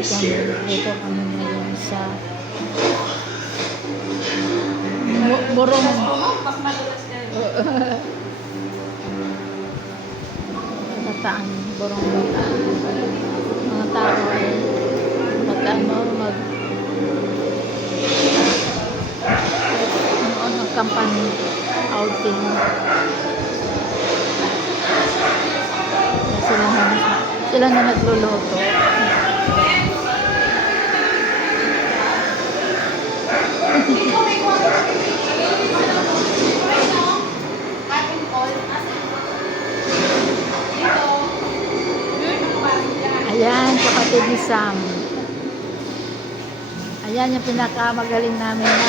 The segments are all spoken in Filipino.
Dito kami ngayon sa Burong. Bataan, Burong Bataan. Mga tao ay company outing. Sila na nagluluto. Ayan, kapatid ni Sam. Ayan yung pinakamagaling namin na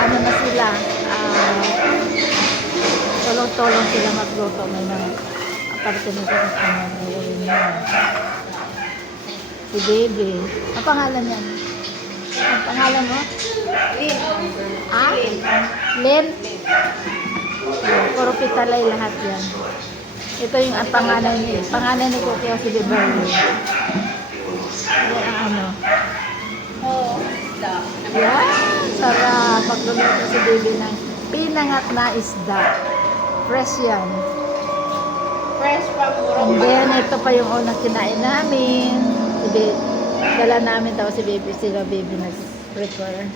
ano na sila, tulong-tulong sila magluto. May mga aparte nito ng ano, mayroon niya. Si Baby. Ang pangalan yan? Ang pangalan mo? Lynn. Ah? Lynn? Puro pitalay lahat yan. Ito yung ang pangalan niya. Pangalan ni Kuya si Beverly. Ayan ang ano. Oo. Yan. Sarap. Pagluluto si Baby ng pinangat na isda. Fresh yan. Fresh pa puro. And then, ito pa yung unang kinain namin. Dala namin tapos si Baby, sila Baby nag-prepare.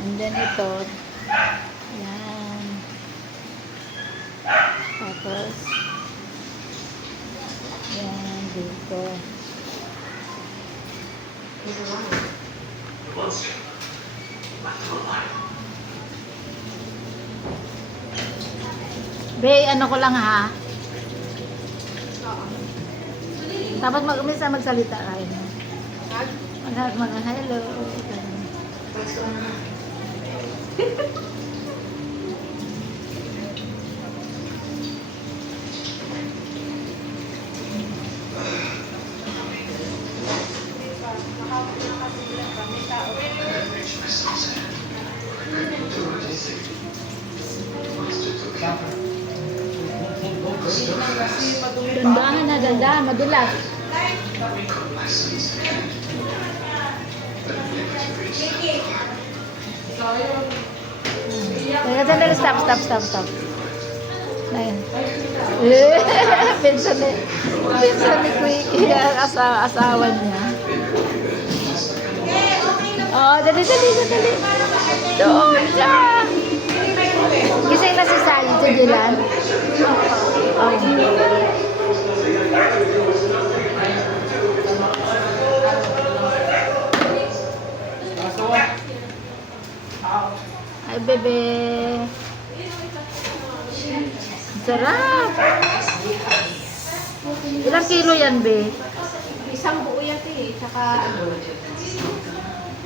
And then ito. Yan. Tapos, yan, dito. Be, ano ko lang ha? Dapat mag-umisa magsalita kayo. Mag-hello. Dandahan na, dandahan, madulas. Sandali, stop. Ayan. Pinsan ni Quickie, asawa niya. Oh, dali. Doon siya. Gising na si Sally, si Dylan. Oh. Ay, bebe. Sarap. Ilang kilo yan, be? Isang buo yan eh. Tsaka ano.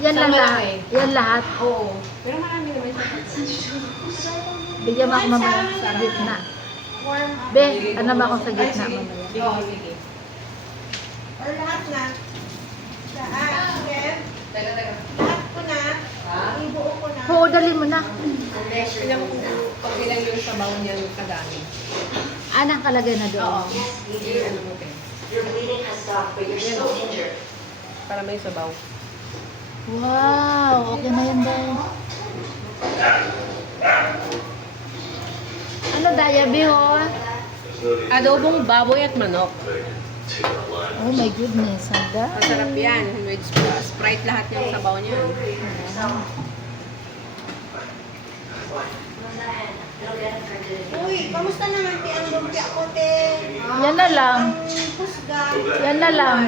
Yan lang lahat. Yan lahat. Oo. Pero marami naman siya. Bigyan mo ako mamaya sa gitna. Be, ano ba ako sa gitna mamaya? Oo, sige. Or lahat na. Saan? Again? Lahat ko na. Ibuo ko na. Oo, dali mo na. Tingnan mo kung pag ilang yung sabaw niya kadami. Anang kalagay na doon. Oo. Ano mo te? Your bleeding has stopped, but you're still injured. Para may sabaw. Wow, okay na yan, guys. Ano, Dayabi, ho? Adobong baboy at manok. Oh my goodness, handa. Masarap yan. With Sprite lahat yung sabaw niya. Uy, kamusta naman ti ang lumpia ko, te? Yan na lang. Ang husga. Yan na lang.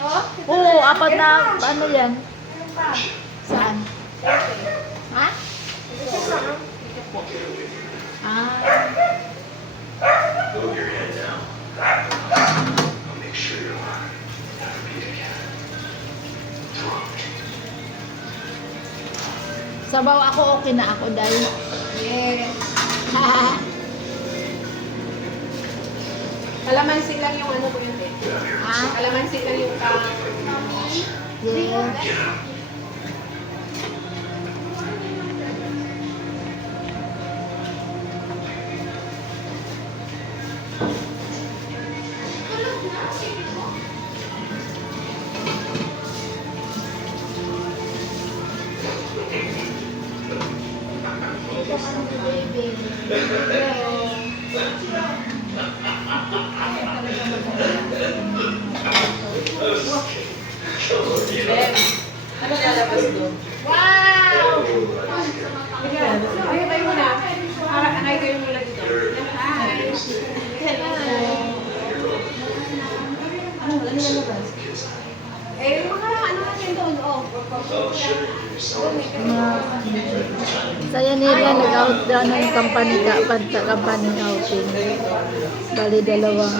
Oh? Oo, apat na, ano yan? Ano pa? Saan? Ha? Ito lang. Ah, Move your head down. I'll make sure you're alive. Never repeat again. What's wrong? sabaw ako, okay na ako, dahil. Yes. Kalamansi lang yung ano ko yun eh. Ha? Kalamansi lang yung Yeah. Beb, ano lalabas doon? Ay, tayo muna. Hi kayo muna dito. Hi. Ano lalabas? Eh, yung mga ano natin doon, oh. Saya nila nag-out daw ng company outing. Bali dalawang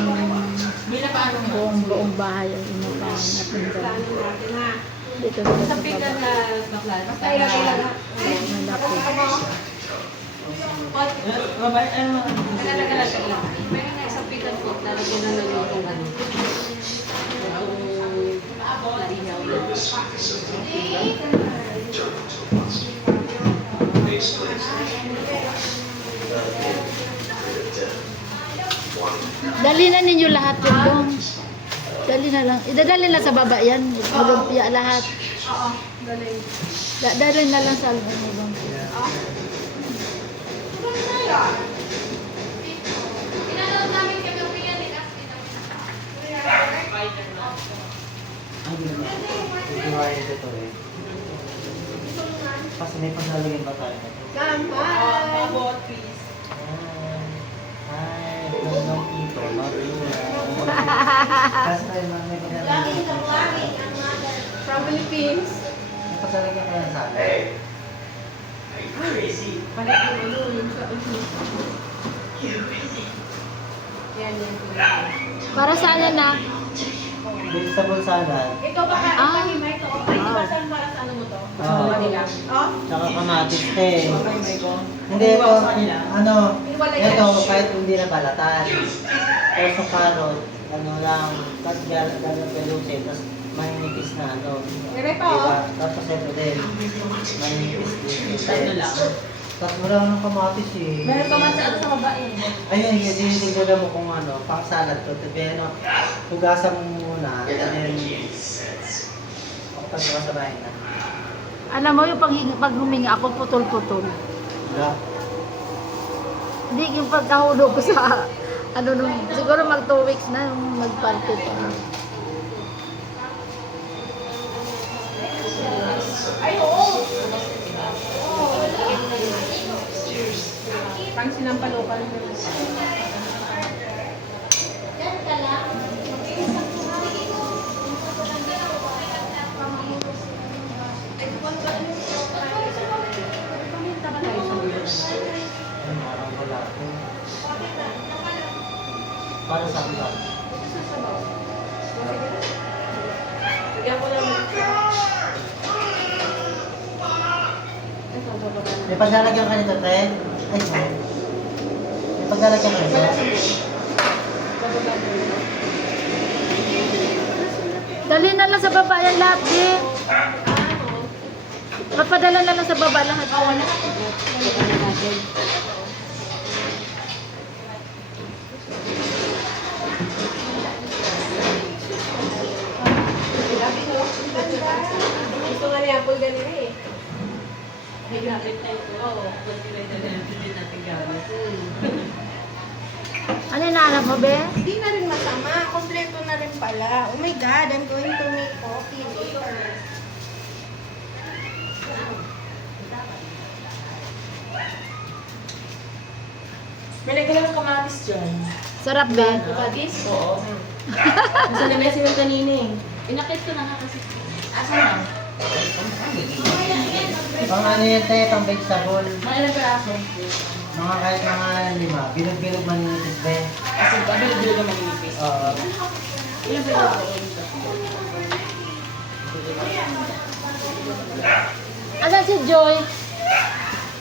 buong bahay ang inupahan natin dyan. Dito sila sa Sapitan baba. na bakla. Basta ilagay lang. Malapit. Talaga lang. May sapitan po. Lalagyan na lang yung ano. Dali na ninyo lahat yun dong. Dali na lang. Idadali na sa baba yan. Malumpia lahat. Oo, galing. Dali na lang sa alban mo dong. Iiwain ito eh. Kasi may paglalagyan ba tayo? Abot, please. Ay, nung ito, kasi tayo may paglalagyan. From Philippines. May paglalagyan ka lang sa akin. Hey, are you crazy? Palit yung ano, yung sa Yan, yan. Para saan yan na? Dito sa bulsanan, Ito ba ka? Ah. Ipahimay ito. Ay, di ba saan para sa ano mo to? Sa Oo. Manila. Oh? tsaka kamatis te. Pahimay ko. Hindi ito, ano, Iwalay ito yan. kahit hindi na balatan. Tapos sa carrot, ano lang, galang pelusin, tapos maninipis na ano. Dire pa, Diba? oh. Tapos ito din, maninipis din. Tatlo lang. Tapos wala nang kamatis eh. Meron ka man sa ano sa babae. Ayun, dinigdala mo kung ano, pang salad to. Tabi ano, hugasan mo muna, and then, ako pagkasabahin na. Alam mo yung pag huminga ako, putol-putol. Wala. Hindi yung pagkahulog ko sa, ano nung, siguro mag 2 weeks na yung mag-party pa. Ay, oo. Pang sinampalukan. Ayun, parang wala. Para sa akin lang. Lagyan ko lang. May paglalagyan ka nito, Te? Ay, sorry. May paglalagyan ka nito? Dali na lang sa baba yan lahat, eh. Papadala na lang sa baba lahat. Gusto nga ni Apple ganun eh. May gamit na ito. Oo. Pwede natin gamit. Ano yung nahanap mo, be? Hindi na rin masama. Kompleto na rin pala. Oh my God, I'm going to make coffee later. May nagdala ng kamatis dyan. Sarap, be. Kamatis? Oo. Gusto na message mo kanina eh. Inakit ko na nga kasi. Asa na? Pang ano yan, Te? Pang vegetable. Mga ilang peraso? Mga kahit mga 5. Bilog-bilog maninitis, Be. Kasi babilo ka maninipis. Oo. Ilang peraso? Asan si Joy?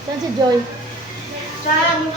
Saan si Joy? Siya, yung